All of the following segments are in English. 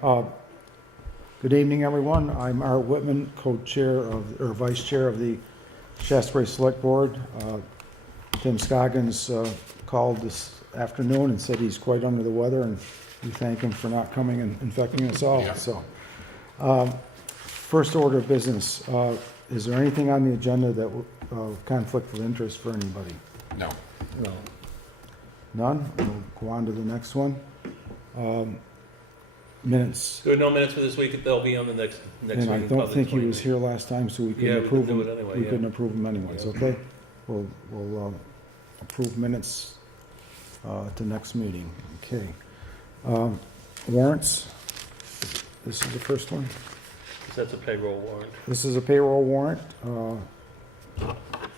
Good evening, everyone. I'm Art Whitman, co-chair of, or vice chair of the Shaftsbury Select Board. Tim Scoggins called this afternoon and said he's quite under the weather, and we thank him for not coming and infecting us all. Yeah. So, first order of business, is there anything on the agenda that conflict of interest for anybody? No. No. None? We'll go on to the next one. Minutes. There are no minutes for this week. They'll be on the next And I meeting, don't probably think he 20 was here last time, so we Yeah, couldn't we approve can do them. it anyway, We yeah. couldn't approve them anyways, Yeah. okay? We'll approve minutes to next meeting, okay. Warrants. This is the first one. That's a payroll warrant. This is a payroll warrant.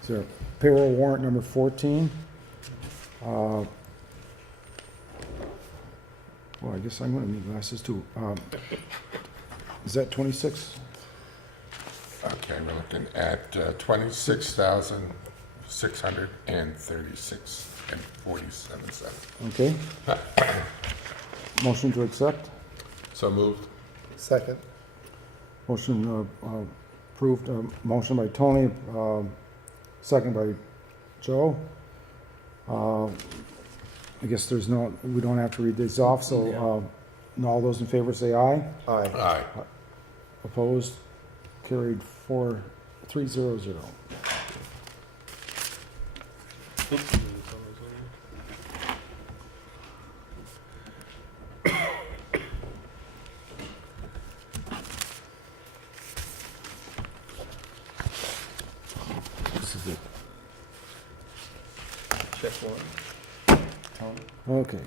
So payroll warrant number 14. Well, I guess I'm gonna need glasses too. Is that 26? Okay, we're looking at 26,636.47 cents. Okay. Motion to accept. So moved. Second. Motion approved. Motion by Tony, second by Joe. I guess there's no, we don't have to read these off, so all those in favor say aye. Aye. Aye. Opposed? Carried 4-3-0-0. Oops. This is it. Check warrant. Okay.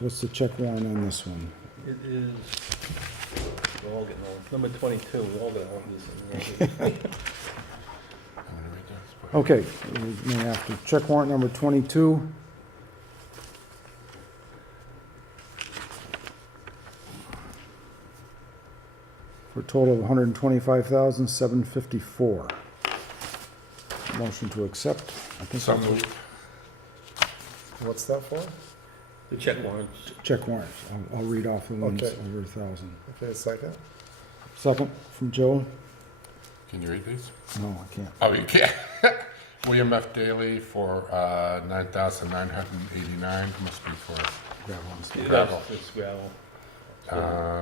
What's the check warrant on this one? It is, we're all getting old. Number 22, we're all getting old. I'm gonna read those. Okay, we may have to check warrant number 22. For a total of $125,754. Motion to accept. I think So that's moved. What's that for? The check warrant. check warrant. I'll read off the ones Okay. over 1,000. Okay, second. Second from Joe. Can you read these? No, I can't. Oh, you can't. William F. Daly for 9,989. Must be for Grab one. Gravel. It's gravel.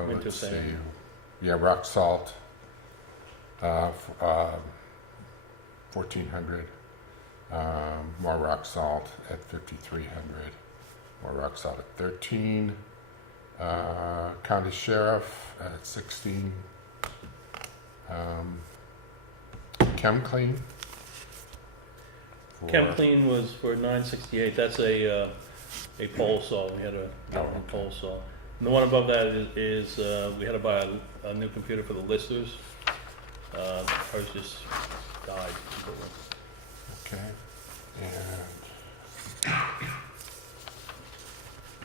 Winter let's see. sand. Yeah, rock salt. 1,400. More rock salt at 5,300. More rock salt at 13. County sheriff at 16. Chem clean. Chem Clean was for $968. That's a pole saw. We had a okay. pole saw. And the one above that is we had to buy a new computer for the listers. Ours just died completely. Okay.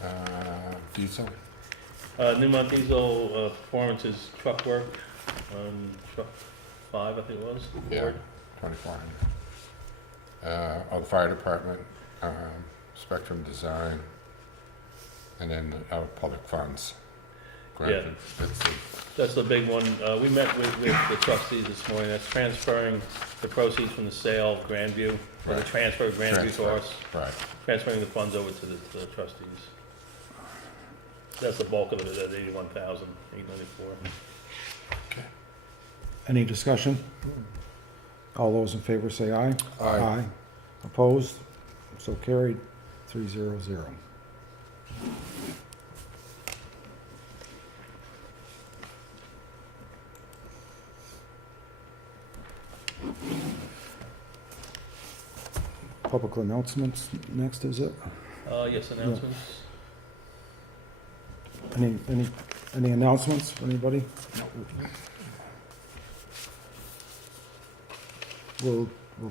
And diesel. Newmont Diesel Performance is truck work. Truck 5, I think it was. Yeah, Ford. 2,400. The fire department, Spectrum Design, and then out of public funds. Granted, That's the big one. We met with the trustees this morning. That's transferring the proceeds from the sale of Grandview, or the Right. transfer of Grandview to us, Right. transferring the funds over to the trustees. That's the bulk of it at $81,894. Okay. Any discussion? All those in favor say aye. Aye. Opposed? So carried, 3-0-0. Public announcements next, is it? Yes, announcements. Any announcements, anybody? We'll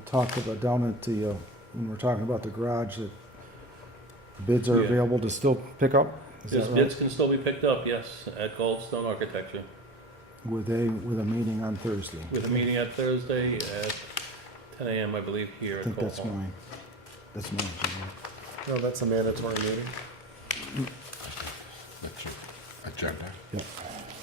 talk about down at the, when we're talking about the garage, that bids are Yeah. available to still pick up? Is Yes, that right? bids can still be picked up, yes, at Goldstone Architecture. With a meeting on Thursday? With a meeting at Thursday at 10 a.m., I believe, here I at think Cole that's Hall. mine. That's mine. No, that's a mandatory meeting. That's your agenda.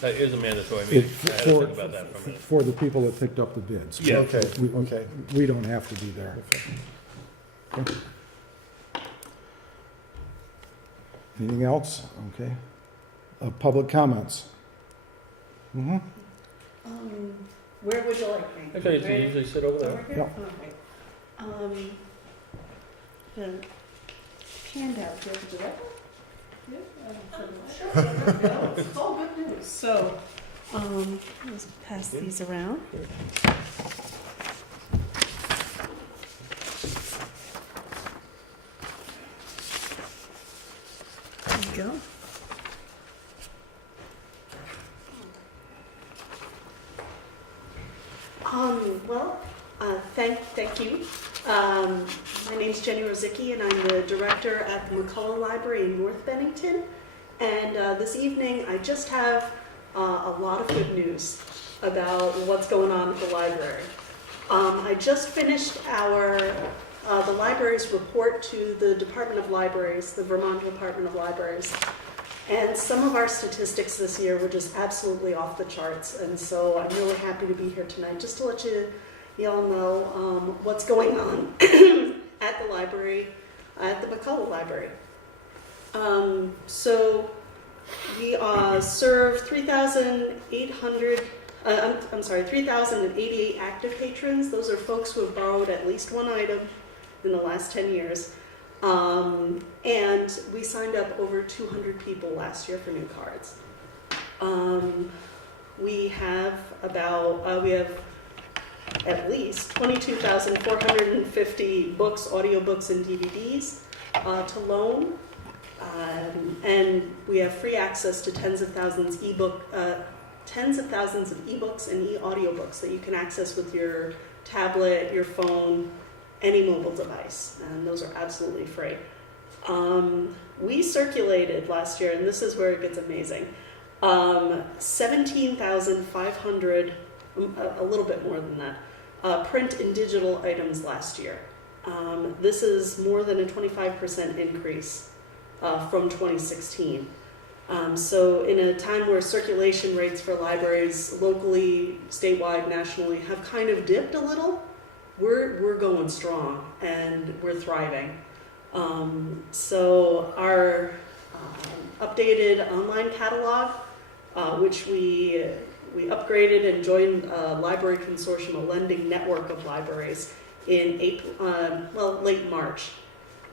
That is a mandatory It- meeting. I had to For, think about that for a minute. for the people that picked up the bids. Yeah. Okay, We- okay. We don't have to be there. Okay. Anything else? Okay. Public comments? Mm-hmm. Where would you like me? Actually, you Where- usually sit over there. Over here? Yep. Okay. The handout, do you have to do that? Sure. It's all good news. So, let's pass these around. There you go. Well, thank you. My name's Jenny Rozicki, and I'm the director at the McCullough Library in North Bennington. And this evening, I just have a lot of good news about what's going on at the library. I just finished the library's report to the Department of Libraries, the Vermont Department of Libraries. And some of our statistics this year were just absolutely off the charts. And so I'm really happy to be here tonight, just to let you all know what's going on at the library, at the McCullough Library. So we serve 3,088 active patrons. Those are folks who have borrowed at least one item in the last 10 years. And we signed up over 200 people last year for new cards. We have at least 22,450 books, audiobooks, and DVDs to loan. And we have free access to tens of thousands of ebooks and e-audiobooks that you can access with your tablet, your phone, any mobile device, and those are absolutely free. We circulated last year, and this is where it gets amazing, 17,500, a little bit more than that, print and digital items last year. This is more than a 25% increase from 2016. So in a time where circulation rates for libraries locally, statewide, nationally have kind of dipped a little, we're going strong and we're thriving. So our updated online catalog, which we upgraded and joined a library consortium, a lending network of libraries in late March,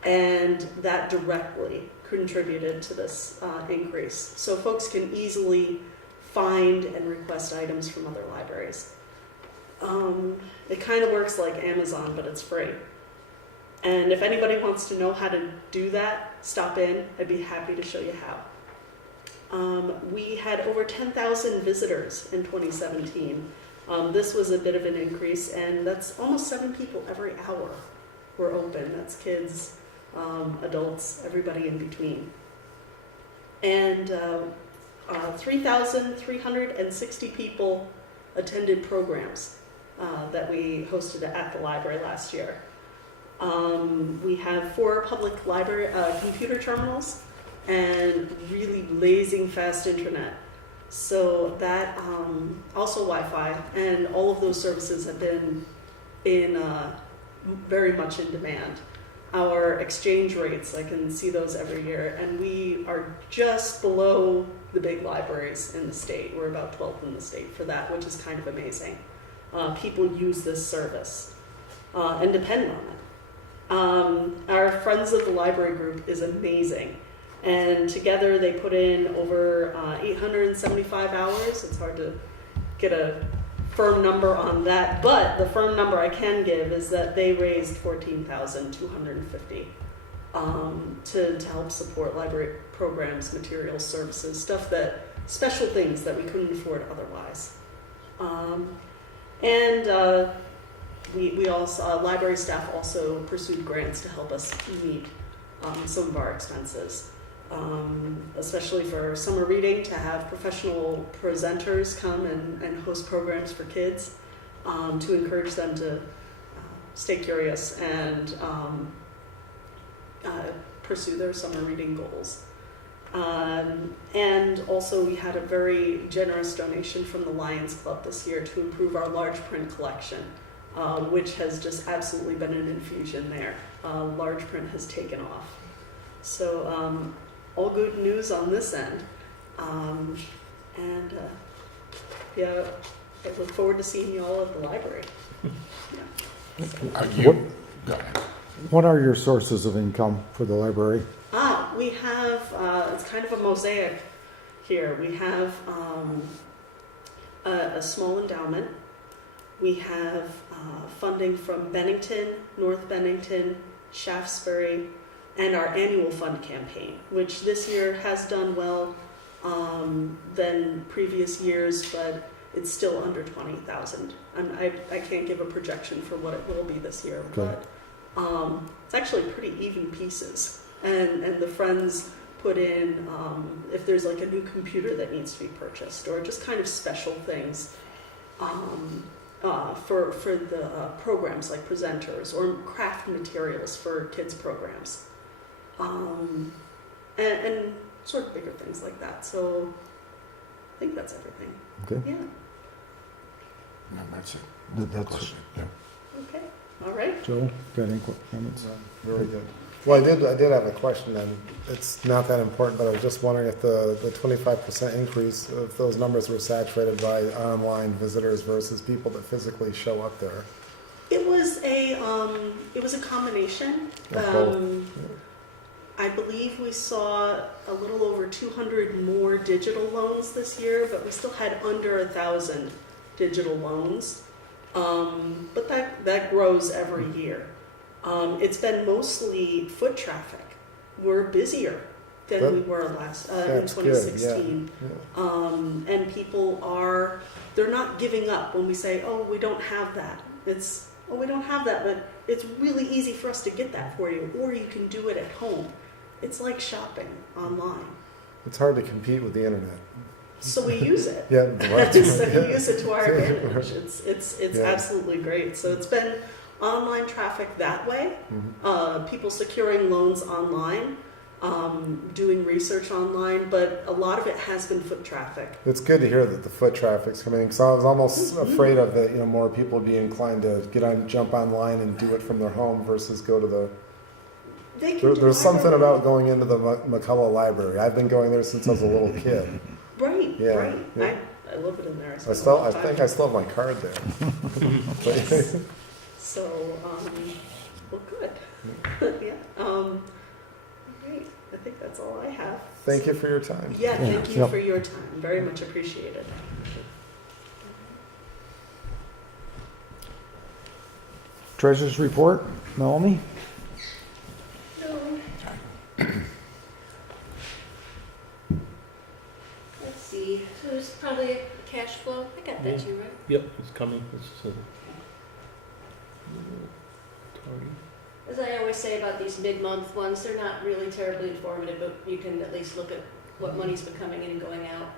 and that directly contributed to this increase. So folks can easily find and request items from other libraries. It kind of works like Amazon, but it's free. And if anybody wants to know how to do that, stop in. I'd be happy to show you how. We had over 10,000 visitors in 2017. This was a bit of an increase, and that's almost 7 people every hour were open. That's kids, adults, everybody in between. And 3,360 people attended programs that we hosted at the library last year. We have 4 public library computer terminals and really blazing fast internet. So that, also Wi-Fi, and all of those services have been very much in demand. Our exchange rates, I can see those every year, and we are just below the big libraries in the state. We're about 12th in the state for that, which is kind of amazing. People use this service and depend on it. Our Friends of the Library group is amazing, and together they put in over 875 hours. It's hard to get a firm number on that, but the firm number I can give is that they raised $14,250 to help support library programs, materials, services, special things that we couldn't afford otherwise. We also, library staff also pursued grants to help us meet some of our expenses, especially for summer reading, to have professional presenters come and host programs for kids to encourage them to stay curious and pursue their summer reading goals. And also we had a very generous donation from the Lions Club this year to improve our large print collection, which has just absolutely been an infusion there. Large print has taken off. So all good news on this end. Yeah, I look forward to seeing you all at the library. Yeah. Are you, go ahead. What are your sources of income for the library? We have, it's kind of a mosaic here. We have a small endowment. We have funding from Bennington, North Bennington, Shaftsbury, and our annual fund campaign, which this year has done well than previous years, but it's still under 20,000. I can't give a projection for what it will be this year, Okay. but it's actually pretty even pieces. And the friends put in, if there's like a new computer that needs to be purchased, or just kind of special things for the programs like presenters, or craft materials for kids programs, and sort of bigger things like that. So I think that's everything. Okay. Yeah. No, that's it. That's, Question, yeah. Okay. All right. Joe, got any comments? Very good. Well, I did have a question, and it's not that important, but I was just wondering if the 25% increase, if those numbers were saturated by online visitors versus people that physically show up there. It was a combination. Of both. I believe we saw a little over 200 more digital loans this year, but we still had under 1,000 digital loans. But that grows every year. It's been mostly foot traffic. We're busier than we were in That's 2016. good, yeah. And people they're not giving up when we say, oh, we don't have that. It's, oh, we don't have that, but it's really easy for us to get that for you, or you can do it at home. It's like shopping online. It's hard to compete with the internet. So we use it. Yeah, right. So we use it to our advantage. It's Yeah. absolutely great. So it's been online traffic that way, Mhm. people securing loans online, doing research online, but a lot of it has been foot traffic. It's good to hear that the foot traffic's coming in, because I was almost afraid of it, more people being inclined to jump online and do it from their home versus go to the... They can do There's something either. about going into the McCullough Library. I've been going there since I was a little kid. Right, Yeah, right. yeah. I love it in there. I spend a lot of think time. I still have my card there. Yes. So, well, good. Yeah. Great. I think that's all I have. Thank you for your time. Yeah, thank you Yep. for your time. Very much appreciated. Treasurer's report, Melanie? Let's see, so there's probably a cash flow, I got that too, right? Yep, it's coming. It's target. As I always say about these mid-month ones, they're not really terribly informative, but you can at least look at what money's been coming in and going out.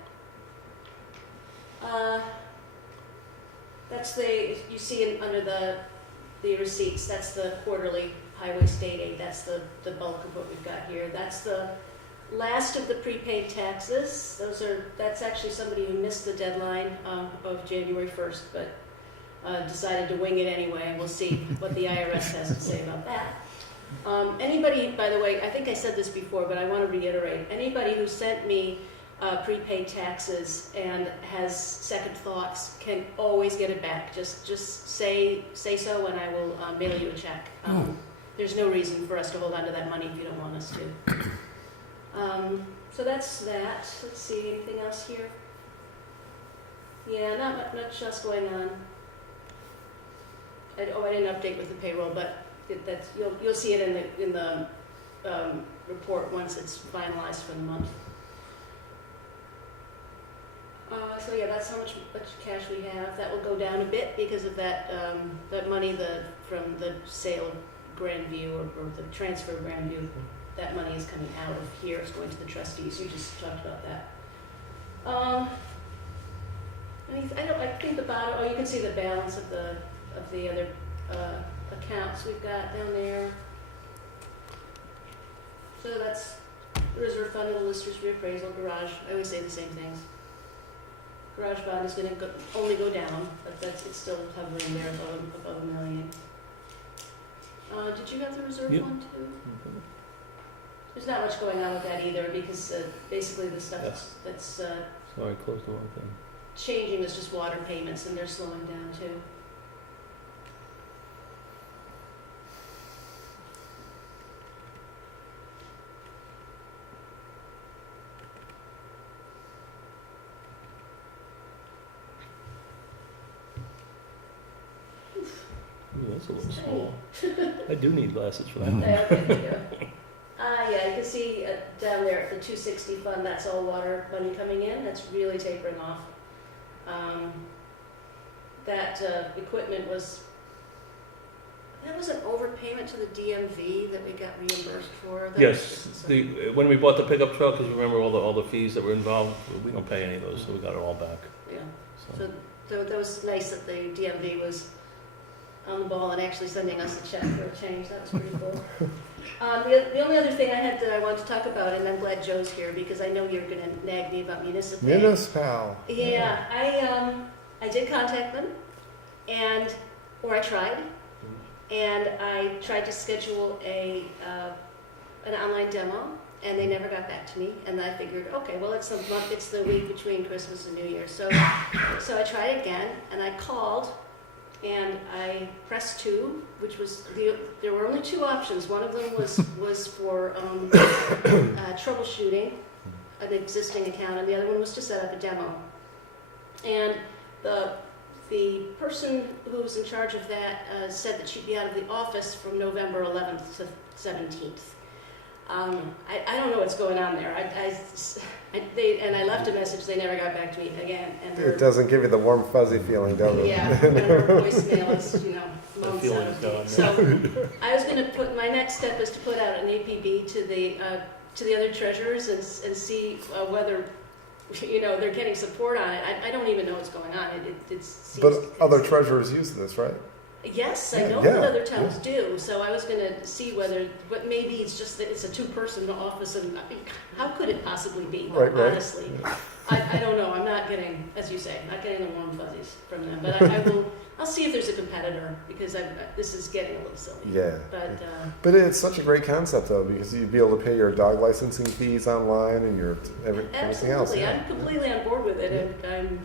That's you see under the receipts, that's the quarterly highway state aid, that's the bulk of what we've got here. That's the last of the prepaid taxes. That's actually somebody who missed the deadline of January 1st, but decided to wing it anyway, and we'll see what the IRS has to say about that. Anybody, by the way, I think I said this before, but I want to reiterate, anybody who sent me prepaid taxes and has second thoughts can always get it back. Just say so, and I will mail you a check. There's no reason for us to hold on to that money if you don't want us to. So that's that. Let's see, anything else here? Yeah, not much else going on. I didn't update with the payroll, but you'll see it in the report once it's finalized for the month. So yeah, that's how much cash we have. That will go down a bit because of that money from the sale of Grandview or the transfer of Grandview. That money is coming out of here. It's going to the trustees. You just talked about that. I think the bottom. Oh, you can see the balance of the other accounts we've got down there. So that's the reserve fund and the listers reappraisal, garage, I always say the same things. Garage bond is gonna only go down, but it's still hovering there above $1 million. Did you have the reserve Yep. fund too? There's not much going on with that either, because basically the stuff that's Sorry, close the wrong thing. changing is just water payments, and they're slowing down too. Ooh, that's a little small. I do need glasses for that. Okay, there you go. Yeah, you can see down there at the 260 fund, that's all water money coming in. That's really tapering off. That equipment that was an overpayment to the DMV that we got reimbursed for. That Yes, was- when we bought the pickup truck, because remember all the fees that were involved, we don't pay any of those, so we got it all back. Yeah, So, so that was nice that the DMV was on the ball and actually sending us a check for a change. That was pretty cool. The only other thing I had that I wanted to talk about, and I'm glad Joe's here because I know you're going to nag me about municipal. Municipal. Yeah, I did contact them, or I tried, and I tried to schedule an online demo, and they never got back to me. And I figured, okay, well it's the week between Christmas and New Year, so I tried again, and I called. And I pressed 2, which was there were only 2 options. One of them was for troubleshooting an existing account, and the other one was to set up a demo. And the person who was in charge of that said that she'd be out of the office from November 11th to 17th. I don't know what's going on there. I left a message. They never got back to me again. And It doesn't give you the warm fuzzy feeling, does it? yeah, and her voicemail is, months out feeling's of gone, date. So I was going to my next step is to put out an APB to the other treasurers and see whether, they're getting support on it. I don't even know what's going on. It seems. But other treasurers use this, right? Yes, I know Yeah, that other towns do. So I was going to see but maybe it's just that it's a 2-person office, and how could it possibly be? Right. Honestly, I don't know. I'm not getting, as you say, not getting the warm fuzzies from them. But I'll see if there's a competitor because this is getting a little silly. Yeah. But But it's such a great concept though, because you'd be able to pay your dog licensing fees online and everything else. absolutely, I'm completely on board with it, and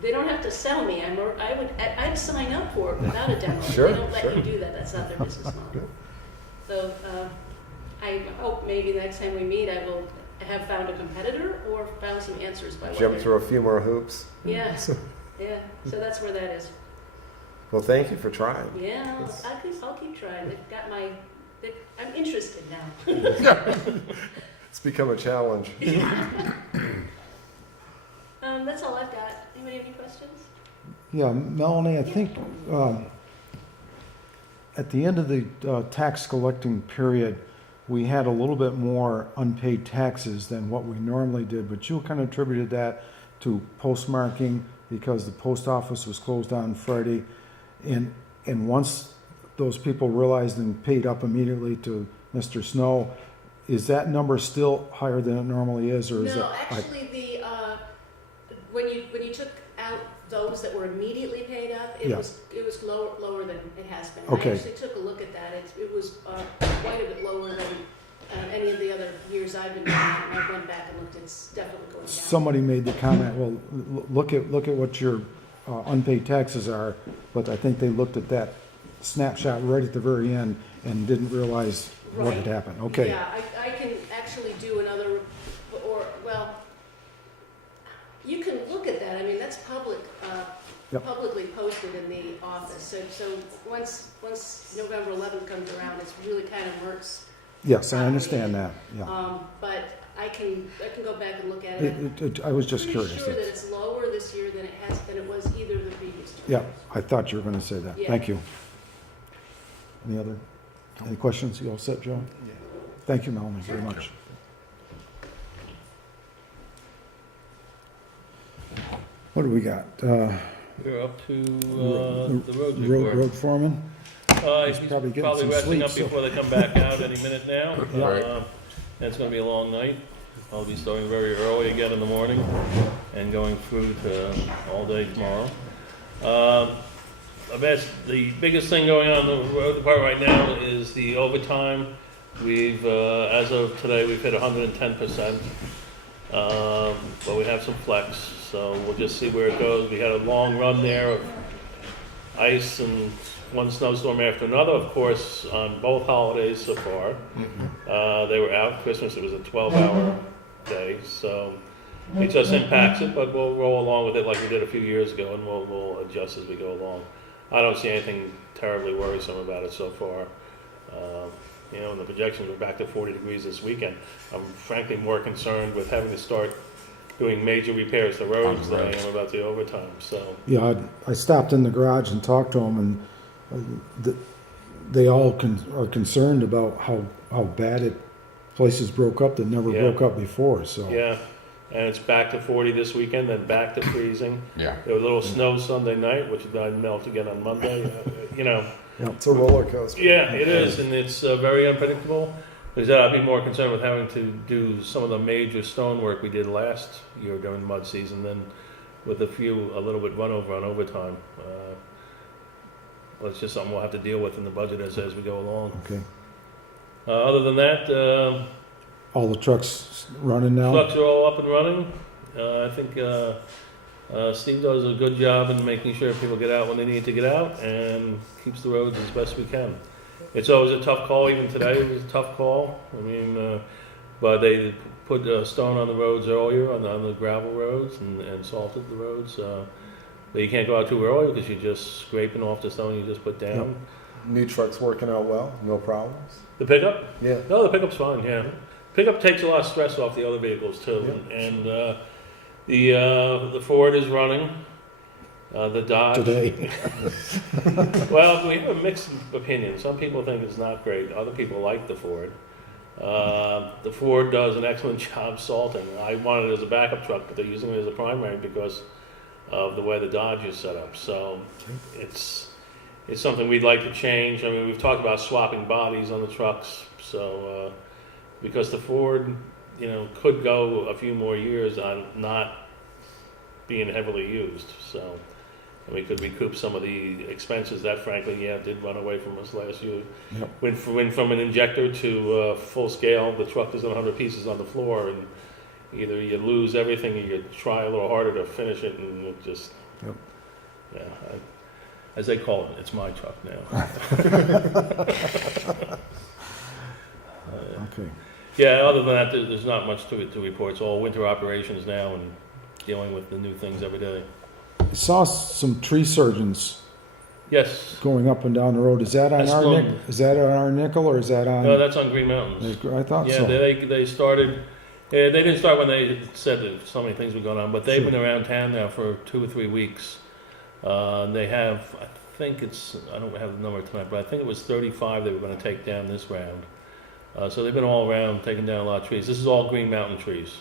they don't have to sell me. I'd sign up for it without a demo. Sure, They don't let sure. you do that. That's not their business model. So I hope maybe the next time we meet, I will have found a competitor or found some answers by what Jump they're- through a few more hoops. Yeah, yeah. So that's where that is. Well, thank you for trying. Yeah, That's- I'll keep trying. They've got I'm interested now. It's become a challenge. That's all I've got. Anybody have any questions? Yeah, Melanie, I think at the end of the tax collecting period, we had a little bit more unpaid taxes than what we normally did, but you kind of attributed that to postmarking because the post office was closed on Friday. And once those people realized and paid up immediately to Mr. Snow, is that number still higher than it normally is, or is it? No, actually, when you took out those that were immediately paid up, it Yeah. was lower than it has been. Okay. I actually took a look at that. It was quite a bit lower than any of the other years I've been doing it. And I went back and looked. It's definitely going down. Somebody made the comment, well, look at what your unpaid taxes are, but I think they looked at that snapshot right at the very end and didn't realize what had Right. happened. Okay. Yeah, I can actually do another, you can look at that. I mean, that's Yep. publicly posted in the office. So once November 11th comes around, it's really kind of Mert's. Yes, I understand that, yeah. But I can go back and look at it. I was just Pretty curious. sure that it's lower this year than it was either of the previous two Yeah, years. I thought you were going to say that. Yeah. Thank you. Any questions? You all set, Joe? Thank you, Melanie, very Thank much. What do we got? We're up to the road report. Road foreman? He's He's probably probably getting some resting up sleep, so- before they come back out any minute now. Right. And it's gonna be a long night. I'll be starting very early again in the morning and going through to all day tomorrow. I guess the biggest thing going on in the road department right now is the overtime. We've, as of today, we've hit 110%. But we have some flex, so we'll just see where it goes. We had a long run there of ice and one snowstorm after another, of course, on both holidays so far. They were out. Christmas, it was a 12-hour day, so it just impacts it, but we'll roll along with it like we did a few years ago, and we'll adjust as we go along. I don't see anything terribly worrisome about it so far. And the projections are back to 40 degrees this weekend. I'm frankly more concerned with having to start doing major repairs to roads than I am about the overtime, so. Yeah, I stopped in the garage and talked to them, and they all are concerned about how bad places broke up that never Yeah. broke up before, so. Yeah, and it's back to 40 this weekend, then back to freezing. Yeah. There was a little snow Sunday night, which then melt again on Monday. It's a roller coaster. Yeah, it is, and it's very unpredictable. Because I'd be more concerned with having to do some of the major stonework we did last year during mud season than with a little bit run over on overtime. But it's just something we'll have to deal with in the budget as we go along. Okay. Other than that, All the trucks running now? trucks are all up and running. I think Steve does a good job in making sure people get out when they need to get out and keeps the roads as best we can. It's always a tough call. Even today it was a tough call. But they put stone on the roads earlier, on the gravel roads, and salted the roads. But you can't go out too early because you're just scraping off the stone you just put down. New truck's working out well, no problems. The pickup? Yeah. No, the pickup's fine, yeah. Pickup takes a lot of stress off the other vehicles too. Yeah. And the Ford is running. The Dodge. Today. Well, we have a mixed opinion. Some people think it's not great. Other people like the Ford. The Ford does an excellent job salting. I want it as a backup truck, but they're using it as a primary because of the way the Dodge is set up. So it's something we'd like to change. I mean, we've talked about swapping bodies on the trucks. So because the Ford, could go a few more years on not being heavily used. So. And we could recoup some of the expenses that, frankly, did run away from us last year. Yep. Went from an injector to full scale. The truck is 100 pieces on the floor, and either you lose everything or you try a little harder to finish it, and it just, Yep. as they call it, it's my truck now. Okay. Yeah, other than that, there's not much to report. It's all winter operations now and dealing with the new things every day. I saw some tree surgeons Yes. going up and down the road. Is that on That's our going- nickel? Is that on our nickel or is that on? No, that's on Green Mountains. I thought Yeah, so. they started. Yeah, they didn't start when they said that so many things were going on, but they've Sure. been around town now for 2 or 3 weeks. They have, I think I don't have the number tonight, but I think it was 35 they were going to take down this round. So they've been all around taking down a lot of trees. This is all Green Mountain trees.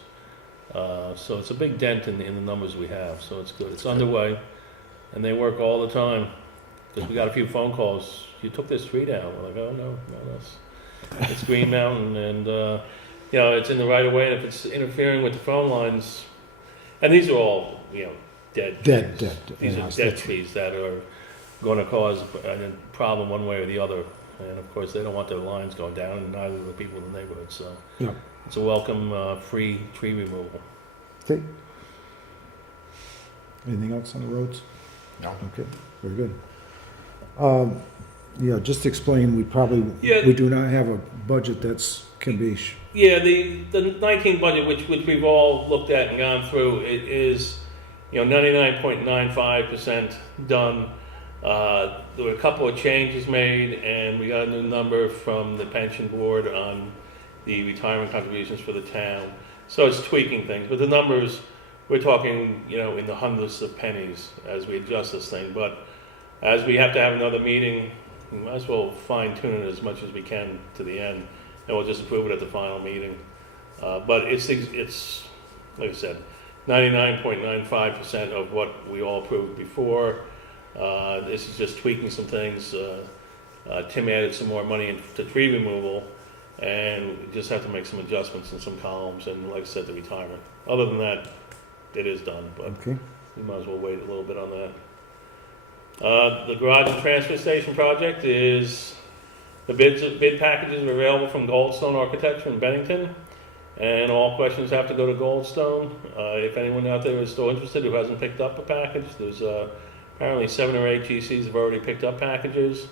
So it's a big dent in the numbers we have, so it's good. It's underway, and they work all the time. Because we got a few phone calls. You took this tree down. We're like, oh no, it's Green Mountain, and it's in the right of way. And if it's interfering with the phone lines, and these are all dead. Dead. These Yeah, are it's dead dead. trees that are going to cause a problem one way or the other. And of course, they don't want their lines going down, and neither do the people in the neighborhood. So Yeah. it's a welcome free tree removal. Okay. Anything else on the roads? No. Okay, very good. Just explain, Yeah. we do not have a budget can be, Yeah, the 19 budget, which we've all looked at and gone through, it is 99.95% done. There were a couple of changes made, and we got a new number from the pension board on the retirement contributions for the town. So it's tweaking things, but the numbers, we're talking, in the hundreds of pennies as we adjust this thing. But as we have to have another meeting, we might as well fine tune it as much as we can to the end, and we'll just approve it at the final meeting. But it's like I said, 99.95% of what we all approved before. This is just tweaking some things. Tim added some more money into tree removal, and we just have to make some adjustments in some columns, and like I said, the retirement. Other than that, it is done, but Okay. we might as well wait a little bit on that. The garage and transfer station project is, the bid packages are available from Goldstone Architecture in Bennington, and all questions have to go to Goldstone. If anyone out there is still interested who hasn't picked up a package, there's apparently 7 or 8 GCs have already picked up packages,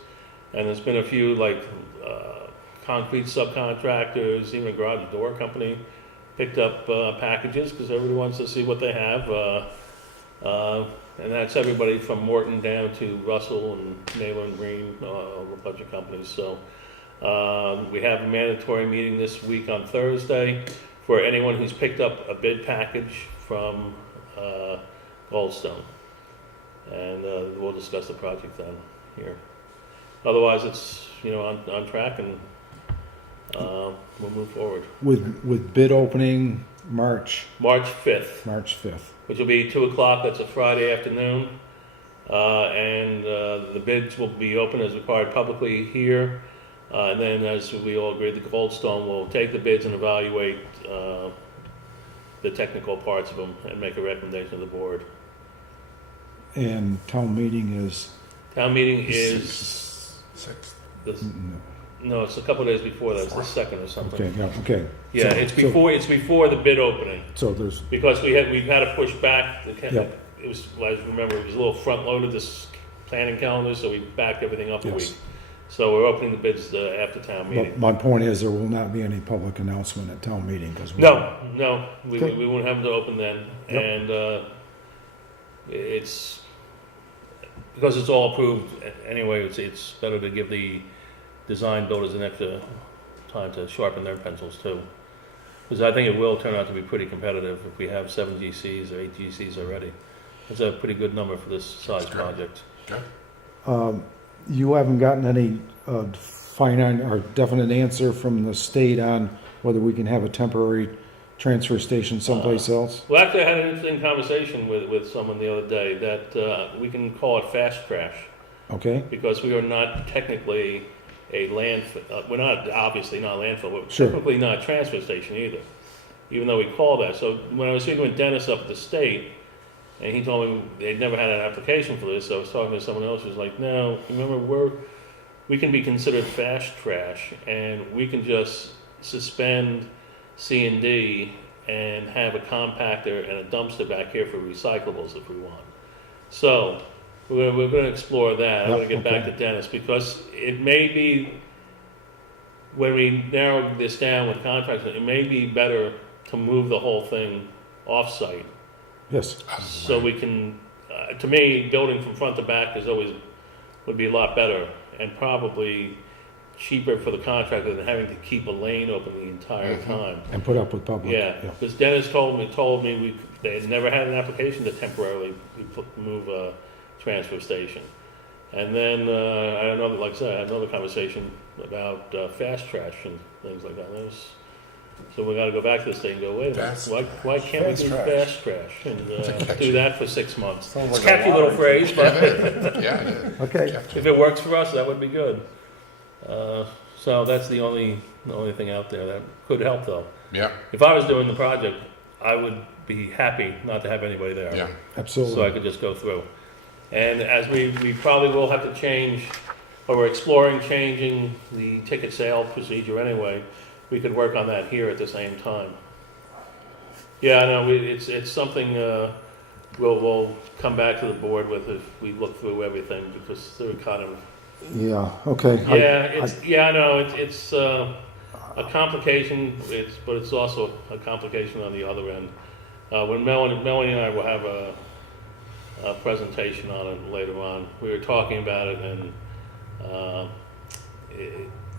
and there's been a few like concrete subcontractors, even a garage door company picked up packages because everybody wants to see what they have. And that's everybody from Morton down to Russell and Naylor and Green, a bunch of companies. So we have a mandatory meeting this week on Thursday for anyone who's picked up a bid package from Goldstone. And we'll discuss the project then here. Otherwise, it's, on track, and we'll move forward. With bid opening March 5th, 5th. which will be 2 o'clock. That's a Friday afternoon. And the bids will be open as required publicly here. And then, as we all agreed, the Goldstone will take the bids and evaluate the technical parts of them and make a recommendation to the board. And town meeting is? Town meeting is, 6th. no, it's a couple of days before that. It's the 2nd or something. Okay, yeah, okay. Yeah, So- it's before the bid opening. So there's, Because we've had to push back, Yep. it was, I remember, it was a little front-loaded, this planning calendar, so we backed everything up a Yes. week. So we're opening the bids after town meeting. my point is there will not be any public announcement at town meeting because. No, we Okay. won't have it open then, Yep. and it's, because it's all approved anyway, it's better to give the design builders an extra time to sharpen their pencils too. Because I think it will turn out to be pretty competitive if we have 7 GCs or 8 GCs already. It's a pretty good number for this size Good. project. You haven't gotten any finite or definite answer from the state on whether we can have a temporary transfer station someplace else? Well, actually, I had an interesting conversation with someone the other day that we can call it fast trash Okay, because we are not technically a landfill. We're not, obviously not a landfill, but Sure. technically not a transfer station either, even though we call that. So when I was speaking with Dennis up at the state, and he told me they'd never had an application for this, so I was talking to someone else who was like, no, remember, we can be considered fast trash, and we can just suspend C&D and have a compactor and a dumpster back here for recyclables if we want. So we're going to explore that. I'm going to get back to Dennis because it may be, when we narrow this down with contractors, it may be better to move the whole thing off-site. yes, So we can, to me, building from front to back would be a lot better and probably cheaper for the contractor than having to keep a lane open the entire time. and put up with public. Yeah, because Dennis told me they had never had an application to temporarily move a transfer station. And then I had another, like I said, I had another conversation about fast trash and things like that. So we got to go back to this thing and go, wait a minute, Fast why can't we Fast do trash. fast trash and It's a catchy- do that for 6 months? Sounds It's a like a catchy little lottery. phrase, but Yeah. Okay, if it works for us, that would be good. So that's the only thing out there that could help, though. Yeah, If I was doing the project, I would be happy not to have anybody there. yeah. So I absolutely. could just go through. And as we probably will have to change, or we're exploring changing the ticket sale procedure anyway, we could work on that here at the same time. Yeah, I know, it's something we'll come back to the board with if we look through everything, because they're kind of, Yeah, okay. I know, it's a complication, but it's also a complication on the other end. When Melanie and I will have a presentation on it later on. We were talking about it, and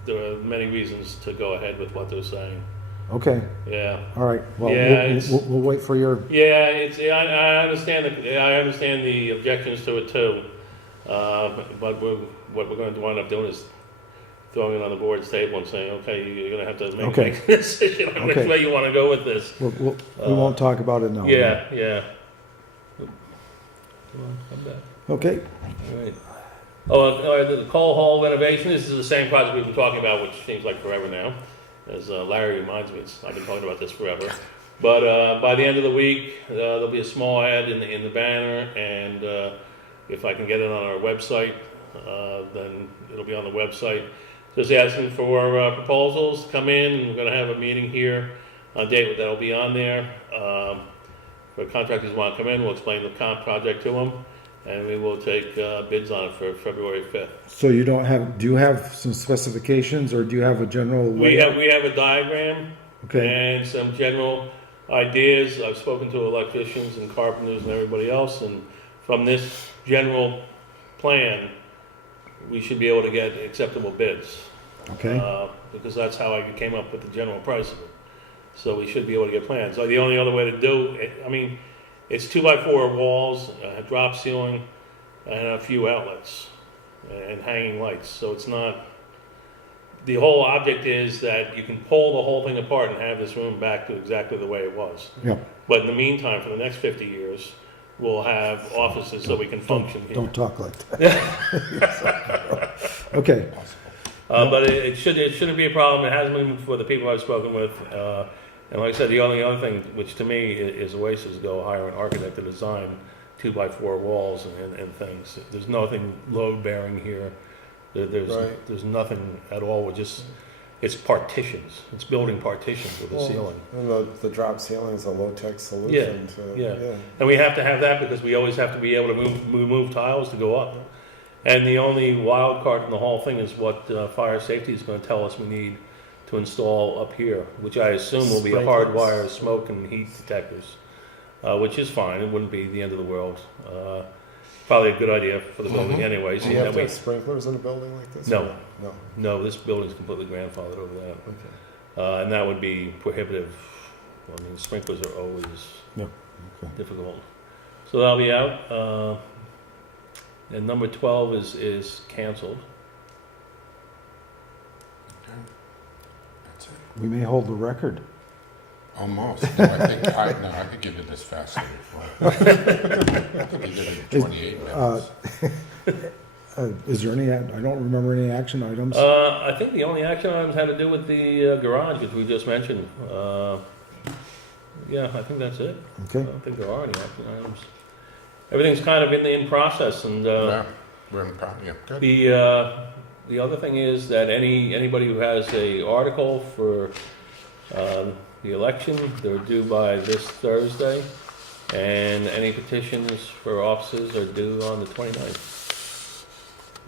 there are many reasons to go ahead with what they're saying. Okay, Yeah, all right. Well, Yeah, we'll wait for your, yeah. I understand the objections to it too. But what we're going to wind up doing is throwing it on the board's table and saying, okay, you're going to have to Okay. make a decision on which Okay. way you want to go with this. we won't talk about it now. Yeah. Come on, come back. Okay, All right. The coal hall renovation, this is the same project we've been talking about, which seems like forever now. As Larry reminds me, I've been talking about this forever. But by the end of the week, there'll be a small ad in the banner, and if I can get it on our website, then it'll be on the website. Just asking for proposals to come in, and we're going to have a meeting here on a date that'll be on there. For contractors who want to come in, we'll explain the comp project to them, and we will take bids on it for February 5th. So you don't have, do you have some specifications, or do you have a general We layout? have a diagram Okay, and some general ideas. I've spoken to electricians and carpenters and everybody else, and from this general plan, we should be able to get acceptable bids. okay, Because that's how I came up with the general price of it. So we should be able to get plans. So the only other way to do it, I mean, it's 2x4 walls, a drop ceiling, and a few outlets, and hanging lights. So it's not, the whole object is that you can pull the whole thing apart and have this room back to exactly the way it was. yeah, But in the meantime, for the next 50 years, we'll have offices so we can function here. don't talk like that. Okay, But it shouldn't be a problem. It hasn't been for the people I've spoken with. And like I said, the only other thing, which to me is a waste, is go hire an architect to design 2x4 walls and things. There's nothing load bearing here. Right. There's nothing at all. It's partitions. It's building partitions with a Well, ceiling. And the drop ceiling is a low-tech solution to, Yeah. And we have to have that because we always have to be able to move tiles to go up. And the only wild card in the whole thing is what fire safety is going to tell us we need to install up here, which I assume will be a hardwire smoke and heat detectors, which is fine. It wouldn't be the end of the world. Probably a good idea for the building anyways. Do you have And to we- have sprinklers in a building like this? No. or No. No, this building's completely grandfathered over that. Okay. And that would be prohibitive. I mean, sprinklers are always Yep, okay. difficult. So that'll be out. And number 12 is canceled. Okay. That's it. we may hold the record. Almost. No, I think you did this faster before. I think you did it in 28 minutes. Is there any, I don't remember any action items. I think the only action items had to do with the garage, which we just mentioned. Yeah, I think that's it. I Okay, don't think there are any action items. Everything's kind of in process, and Yeah, we're in, yeah, good. the other thing is that anybody who has a article for the election, they're due by this Thursday, and any petitions for offices are due on the 29th.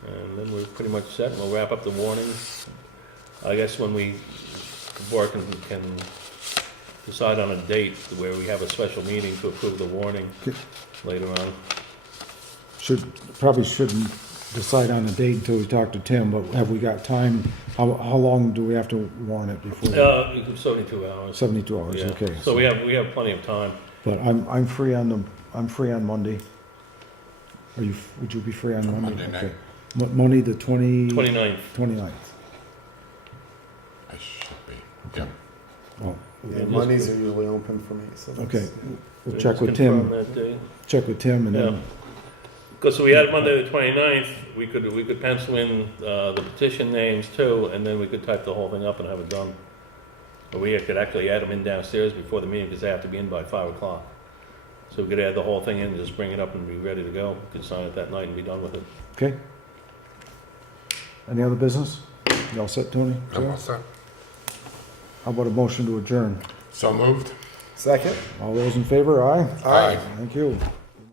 And then we're pretty much set, and we'll wrap up the warning. I guess when the board can decide on a date where we have a special meeting to approve the warning Okay. later on. probably shouldn't decide on a date until we talk to Tim, but have we got time? How long do we have to warn it before? 72 hours. 72 hours, Yeah. okay. So we have plenty of time. But I'm free on Monday. Would you be free on Monday? Monday night. Okay. Monday, the 29th. 29th. I should be. Yeah. Well, Yeah, just- Mondays are usually open for me, so that's. okay, we'll Just check with confirm Tim, that day. check with Tim and Yeah. then, Because we had Monday the 29th, we could pencil in the petition names too, and then we could type the whole thing up and have it done. Or we could actually add them in downstairs before the meeting, because they have to be in by 5 o'clock. So we could add the whole thing in, just bring it up and be ready to go. We could sign it that night and be done with it. okay? Any other business? You all set, Tony? I'm all set. How about a motion to adjourn? So moved? Second? All those in favor, aye? Aye. Thank you.